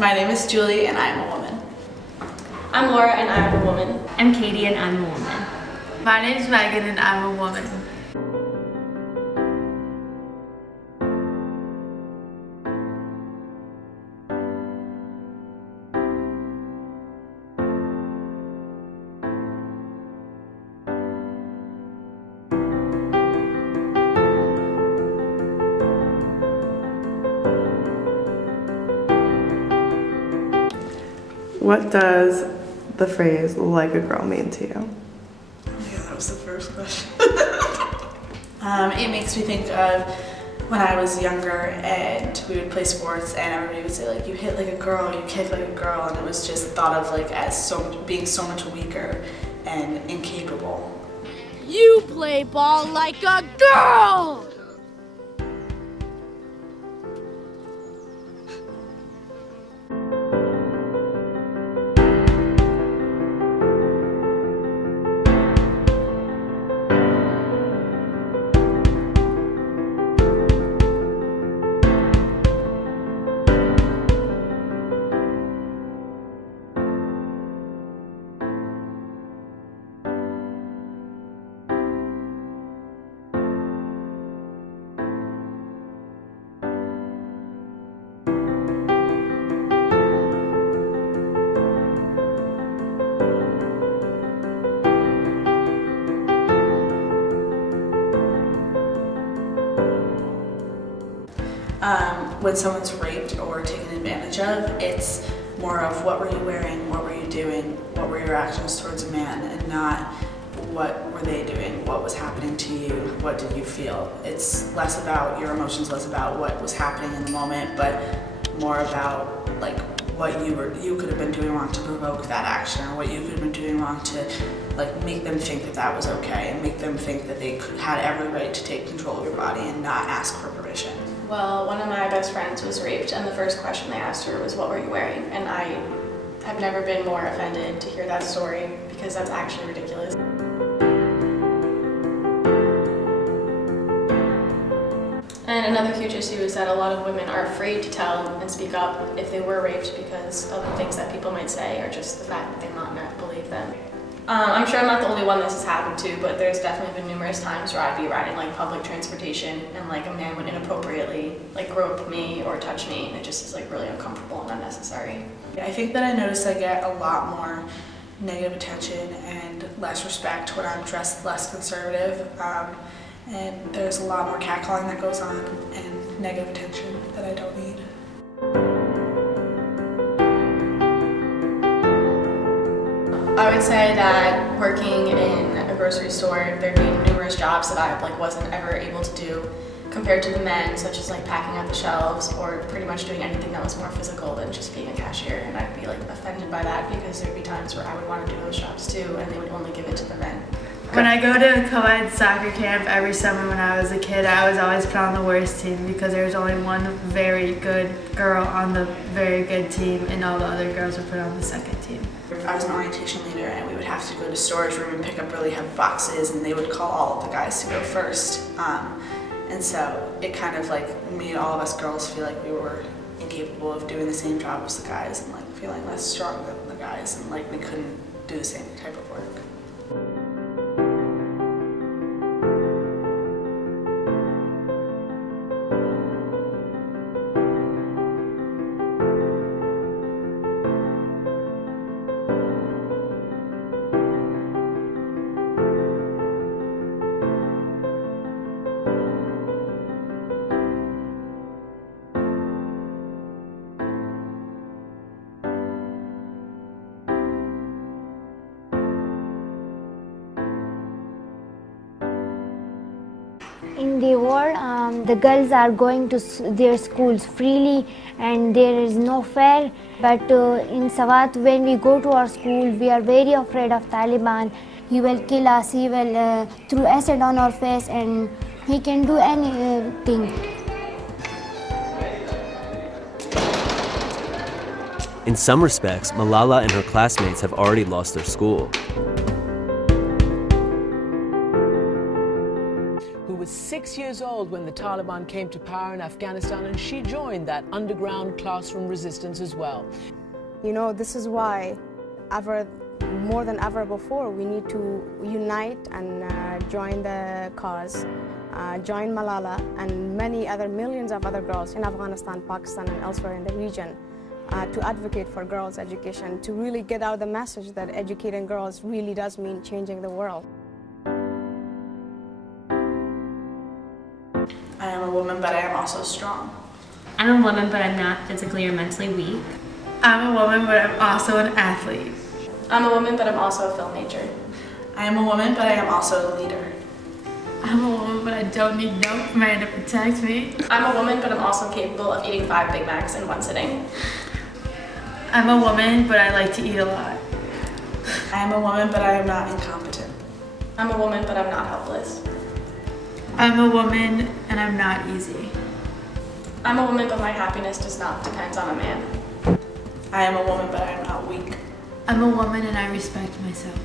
My name is Julie and I'm a woman. I'm Laura and I'm a woman. I'm Katie and I'm a woman. My name is Megan and I'm a woman. What does the phrase "like a girl" mean to you? Yeah, that was the first question. It makes me think of when I was younger and we would play sports and everybody would say like, you hit like a girl, you kick like a girl, and it was just thought of like as being so much weaker and incapable. You play ball like a girl! When someone's raped or taken advantage of, it's more of what were you wearing, what were you doing, what were your actions towards a man, and not what were they doing, what was happening to you, what did you feel. It's less about your emotions, less about what was happening in the moment, but more about like what you could have been doing wrong to provoke that action, or what you could have been doing wrong to like make them think that that was okay, and make them think that they had every right to take control of your body and not ask for permission. Well, one of my best friends was raped, and the first question they asked her was, what were you wearing? And I have never been more offended to hear that story, because that's actually ridiculous. And another huge issue is that a lot of women are afraid to tell and speak up if they were raped because of the things that people might say, or just the fact that they might not believe them. I'm sure I'm not the only one this has happened to, but there's definitely been numerous times where I'd be riding like public transportation and like a man would inappropriately like grope me or touch me, and it just is like really uncomfortable and unnecessary. I think that I notice I get a lot more negative attention and less respect when I'm dressed less conservative, and there's a lot more catcalling that goes on and negative attention that I don't need. I would say that working in a grocery store, there'd be numerous jobs that I like wasn't ever able to do compared to the men, such as like packing out the shelves or pretty much doing anything that was more physical than just being a cashier. And I'd be like offended by that, because there'd be times where I would want to do those jobs too, and they would only give it to the men. When I go to co-ed soccer camp every summer when I was a kid, I was always put on the worst team because there was only one very good girl on the very good team, and all the other girls were put on the second team. I was an orientation leader, and we would have to go to storage room and pick up really heavy boxes, and they would call all of the guys to go first. And so it kind of like made all of us girls feel like we were incapable of doing the same job as the guys, and like feeling less strong than the guys, and like we couldn't do the same type of work. In the world, the girls are going to their schools freely and there is no fear. But in Swat, when we go to our school, we are very afraid of Taliban. He will kill us, he will throw acid on our face, and he can do anything. In some respects, Malala and her classmates have already lost their school. Who was 6 6 years old when the Taliban came to power in Afghanistan, and she joined that underground classroom resistance as well. You know, this is why more than ever before, we need to unite and join the cause, join Malala and many other millions of other girls in Afghanistan, Pakistan, and elsewhere in the region to advocate for girls' education, to really get out the message that educating girls really does mean changing the world. I am a woman, but I am also strong. I'm a woman, but I'm not physically or mentally weak. I'm a woman, but I'm also an athlete. I'm a woman, but I'm also a film major. I am a woman, but I am also a leader. I'm a woman, but I don't need no man to protect me. I'm a woman, but I'm also capable of eating 5 Big Macs in one sitting. I'm a woman, but I like to eat a lot. I am a woman, but I am not incompetent. I'm a woman, but I'm not helpless. I'm a woman, and I'm not easy. I'm a woman, but my happiness does not depend on a man. I am a woman, but I am not weak. I'm a woman, and I respect myself.